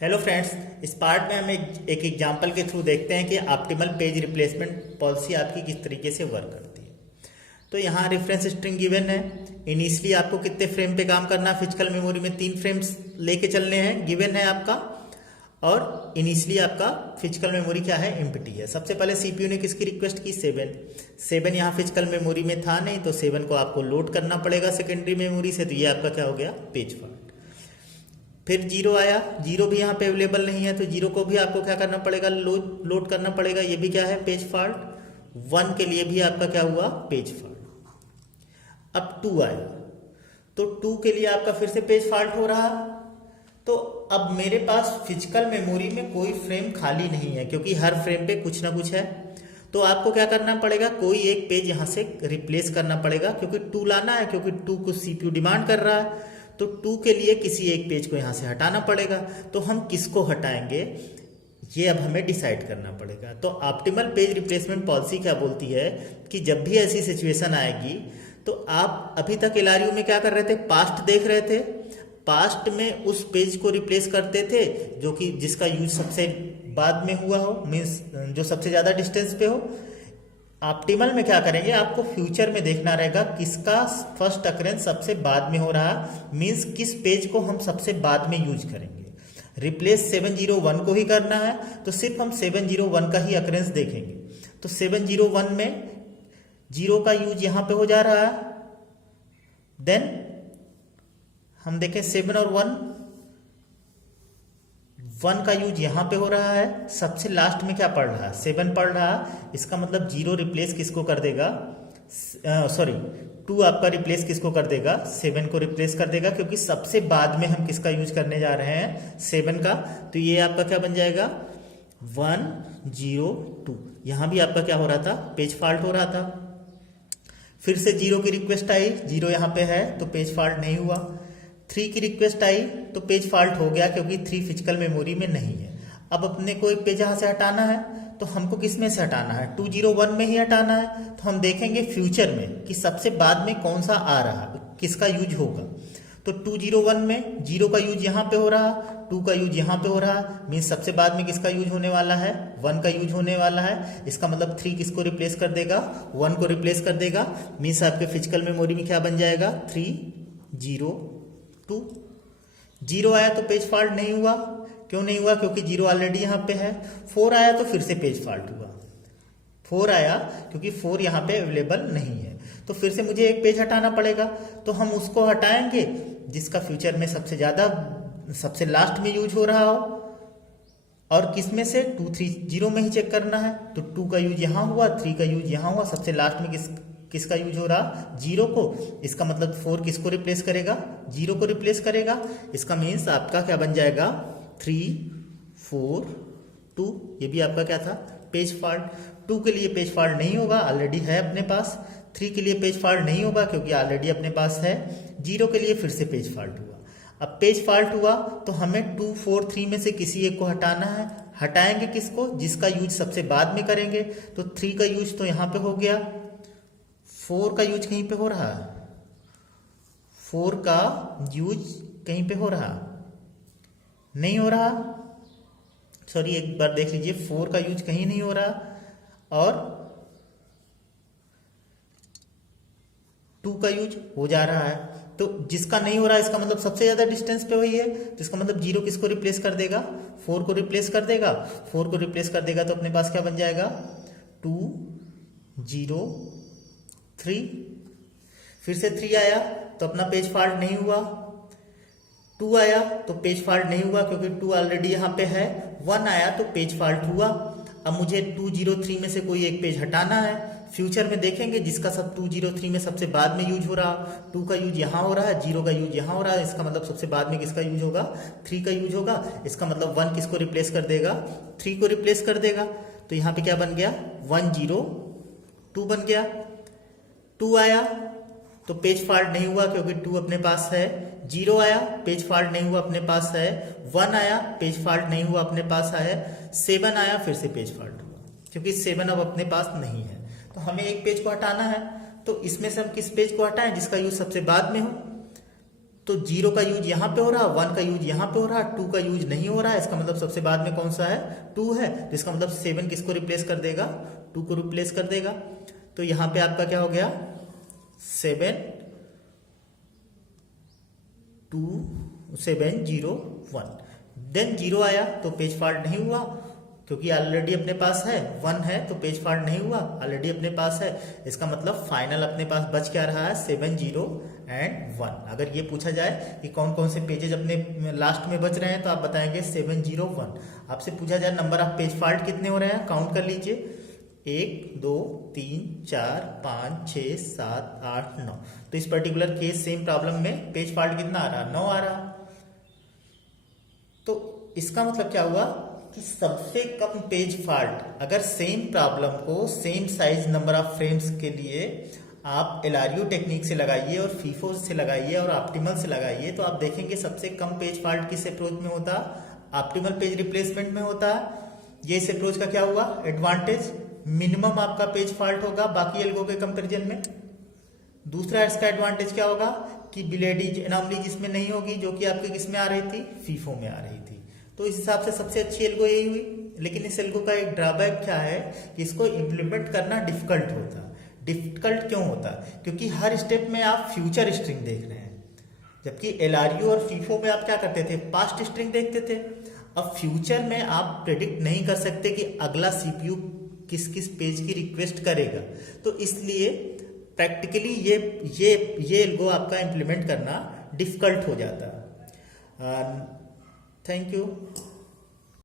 Hello friends, इस part में हम एक एग्जांपल के थ्रू देखते हैं कि ऑप्टिमल पेज रिप्लेसमेंट पॉलिसी आपकी किस तरीके से वर्क करती है। तो यहाँ रेफरेंस स्ट्रिंग गिवन है। इनिशियली आपको कितने फ्रेम पे काम करना है, फिजिकल मेमोरी में 3 फ्रेम्स लेके चलने हैं, गिवन है आपका। और इनिशियली आपका फिजिकल मेमोरी क्या है, एम्प्टी है। सबसे पहले सीपीयू ने किसकी रिक्वेस्ट की, 7 यहाँ फिजिकल मेमोरी में था नहीं, तो 7 को आपको लोड करना पड़ेगा सेकेंडरी मेमोरी से। तो ये आपका क्या हो गया, पेज फॉल्ट। फिर 0 आया, 0 भी यहाँ पे अवेलेबल नहीं है, तो 0 को भी आपको क्या करना पड़ेगा, लोड करना पड़ेगा। ये भी क्या है, पेज फॉल्ट। 1 के लिए भी आपका क्या हुआ, पेज फॉल्ट। अब 2 आया, तो 2 के लिए आपका फिर से पेज फॉल्ट हो रहा। तो अब मेरे पास फिजिकल मेमोरी में कोई फ्रेम खाली नहीं है, क्योंकि हर फ्रेम पे कुछ ना कुछ है। तो आपको क्या करना पड़ेगा, कोई एक पेज यहाँ से रिप्लेस करना पड़ेगा, क्योंकि 2 लाना है, क्योंकि 2 को सीपीयू डिमांड कर रहा है। तो 2 के लिए किसी एक पेज को यहाँ से हटाना पड़ेगा। तो हम किसको हटाएंगे, ये अब हमें डिसाइड करना पड़ेगा। तो ऑप्टिमल पेज रिप्लेसमेंट पॉलिसी क्या बोलती है कि जब भी ऐसी सिचुएशन आएगी, तो आप अभी तक एलआरयू में क्या कर रहे थे, पास्ट देख रहे थे। पास्ट में उस पेज को रिप्लेस करते थे जो कि जिसका यूज सबसे बाद में हुआ हो, मीन्स जो सबसे ज्यादा डिस्टेंस पे हो। ऑप्टिमल में क्या करेंगे, आपको फ्यूचर में देखना रहेगा किसका फर्स्ट अकरेंस सबसे बाद में हो रहा, मीन्स किस पेज को हम सबसे बाद में यूज करेंगे। रिप्लेस 701 को ही करना है, तो सिर्फ हम 701 का ही अकरेंस देखेंगे। तो 701 में 0 का यूज यहां पे हो जा रहा है। देन हम देखें 7 और 1 का यूज यहां पे हो रहा है। सबसे लास्ट में क्या पढ़ रहा है, 7 पढ़ रहा है। इसका मतलब 0 रिप्लेस किसको कर देगा, 2 आपका रिप्लेस किसको कर देगा, 7 को रिप्लेस कर देगा, क्योंकि सबसे बाद में हम किसका यूज करने जा रहे हैं, 7 का। तो ये आपका क्या बन जाएगा, 102। यहां भी आपका क्या हो रहा था, पेज फॉल्ट हो रहा था। फिर से 0 की रिक्वेस्ट आई, 0 यहां पे है तो पेज फॉल्ट नहीं हुआ। 3 की रिक्वेस्ट आई तो पेज फॉल्ट हो गया, क्योंकि 3 फिजिकल मेमोरी में नहीं है। अब अपने को एक पेज यहां से हटाना है, तो हमको किस में से हटाना है, 201 में ही हटाना है। तो हम देखेंगे फ्यूचर में कि सबसे बाद में कौन सा आ रहा, किसका यूज होगा। तो 201 में 0 का यूज यहाँ पे हो रहा, 2 का यूज यहाँ पे हो रहा, मीन्स सबसे बाद में किसका यूज होने वाला है, 1 का यूज होने वाला है। इसका मतलब 3 किसको रिप्लेस कर देगा, 1 को रिप्लेस कर देगा। मीन्स आपके फिजिकल मेमोरी में क्या बन जाएगा, 302। 0 आया तो पेज फॉल्ट नहीं हुआ, क्यों नहीं हुआ, क्योंकि 0 ऑलरेडी यहाँ पे है। 4 आया तो फिर से पेज फॉल्ट हुआ। 4 आया क्योंकि 4 यहाँ पे अवेलेबल नहीं है, तो फिर से मुझे एक पेज हटाना पड़ेगा। तो हम उसको हटाएंगे जिसका फ्यूचर में सबसे ज्यादा, सबसे लास्ट में यूज हो रहा हो। और किस में से, 230 में ही चेक करना है। तो 2 का यूज यहाँ हुआ, 3 का यूज यहाँ हुआ, सबसे लास्ट में किसका यूज हो रहा, 0 को। इसका मतलब 4 किसको रिप्लेस करेगा, 0 को रिप्लेस करेगा। इसका मीन्स आपका क्या बन जाएगा, 342। ये भी आपका क्या था, पेज फॉल्ट। 2 के लिए पेज फॉल्ट नहीं होगा, ऑलरेडी है अपने पास। 3 के लिए पेज फॉल्ट नहीं होगा, क्योंकि ऑलरेडी अपने पास है। 0 के लिए फिर से पेज फॉल्ट हुआ। अब पेज फॉल्ट हुआ तो हमें 2, 4, 3 में से किसी एक को हटाना है। हटाएंगे किसको, जिसका यूज सबसे बाद में करेंगे। तो 3 का यूज तो यहां पे हो गया, 4 का यूज कहीं पे हो रहा है, 4 का यूज कहीं पे हो रहा नहीं, हो रहा, सॉरी एक बार देख लीजिए, 4 का यूज कहीं नहीं हो रहा और 2 का यूज हो जा रहा है। तो जिसका नहीं हो रहा है, इसका मतलब सबसे ज्यादा डिस्टेंस पे वही है। तो इसका मतलब 0 किसको रिप्लेस कर देगा, 4 को रिप्लेस कर देगा। 4 को रिप्लेस कर देगा तो अपने पास क्या बन जाएगा, 203। फिर से 3 आया तो अपना पेज फॉल्ट नहीं हुआ। 2 आया तो पेज फॉल्ट नहीं हुआ, क्योंकि 2 ऑलरेडी यहाँ पे है। 1 आया तो पेज फॉल्ट हुआ। अब मुझे 203 में से कोई एक पेज हटाना है। फ्यूचर में देखेंगे जिसका सब 203 में सबसे बाद में यूज हो रहा, 2 का यूज यहाँ हो रहा है, 0 का यूज यहाँ हो रहा है। इसका मतलब सबसे बाद में किसका यूज होगा, 3 का यूज होगा। इसका मतलब 1 किसको रिप्लेस कर देगा, 3 को रिप्लेस कर देगा। तो यहाँ पे क्या बन गया, 102 बन गया। 2 आया तो पेज फॉल्ट नहीं हुआ, क्योंकि 2 अपने पास है। 0 आया, पेज फॉल्ट नहीं हुआ, अपने पास है। 1 आया, पेज फॉल्ट नहीं हुआ, अपने पास है। 7 आया, फिर से पेज फॉल्ट हुआ, क्योंकि 7 अब अपने पास नहीं है। तो हमें एक पेज को हटाना है, तो इसमें से हम किस पेज को हटाएं, जिसका यूज सबसे बाद में हो। तो 0 का यूज यहाँ पे हो रहा, 1 का यूज यहाँ पे हो रहा, 2 का यूज नहीं हो रहा है। इसका मतलब सबसे बाद में कौन सा है, 2 है। तो इसका मतलब 7 किसको रिप्लेस कर देगा, 2 को रिप्लेस कर देगा। तो यहाँ पे आपका क्या हो गया, 7 2 7 0 1। देन 0 आया तो पेज फॉल्ट नहीं हुआ, क्योंकि ऑलरेडी अपने पास है। 1 है तो पेज फॉल्ट नहीं हुआ, ऑलरेडी अपने पास है। इसका मतलब फाइनल अपने पास बच क्या रहा है, 7 0 एंड 1। अगर ये पूछा जाए कि कौन कौन से पेजेज अपने लास्ट में बच रहे हैं तो आप बताएंगे 7 0 1। आपसे पूछा जाए नंबर ऑफ पेज फॉल्ट कितने हो रहे हैं, काउंट कर लीजिए, 1 2 3 4 5 6 7 8 9। तो इस पर्टिकुलर केस सेम प्रॉब्लम में पेज फॉल्ट कितना आ रहा, 9 आ रहा। तो इसका मतलब क्या हुआ कि सबसे कम पेज फॉल्ट, अगर सेम प्रॉब्लम को same size number of frames के लिए आप एलआरयू टेक्निक से लगाइए और फीफो से लगाइए और ऑप्टिमल से लगाइए, तो आप देखेंगे सबसे कम पेज फॉल्ट किस अप्रोच में होता, ऑप्टिमल पेज रिप्लेसमेंट में होता है। ये इस अप्रोच का क्या हुआ एडवांटेज, मिनिमम आपका पेज फॉल्ट होगा बाकी एल्गो के कंपेरिजन में। दूसरा इसका एडवांटेज क्या होगा कि बिलेडीज एनॉमली जिसमें नहीं होगी, जो कि आपके किस में आ रही थी, फीफो में आ रही थी। तो इस हिसाब से सबसे अच्छी एल्गो यही हुई। लेकिन इस एल्गो का एक ड्रॉबैक क्या है कि इसको इम्प्लीमेंट करना डिफिकल्ट होता। डिफिकल्ट क्यों होता, क्योंकि हर स्टेप में आप फ्यूचर स्ट्रिंग देख रहे हैं, जबकि एलआरयू और फीफो में आप क्या करते थे, पास्ट स्ट्रिंग देखते थे। अब फ्यूचर में आप प्रेडिक्ट नहीं कर सकते कि अगला सीपीयू किस किस पेज की रिक्वेस्ट करेगा। तो इसलिए प्रैक्टिकली ये एल्गो आपका इम्प्लीमेंट करना डिफिकल्ट हो जाता है। Thank you.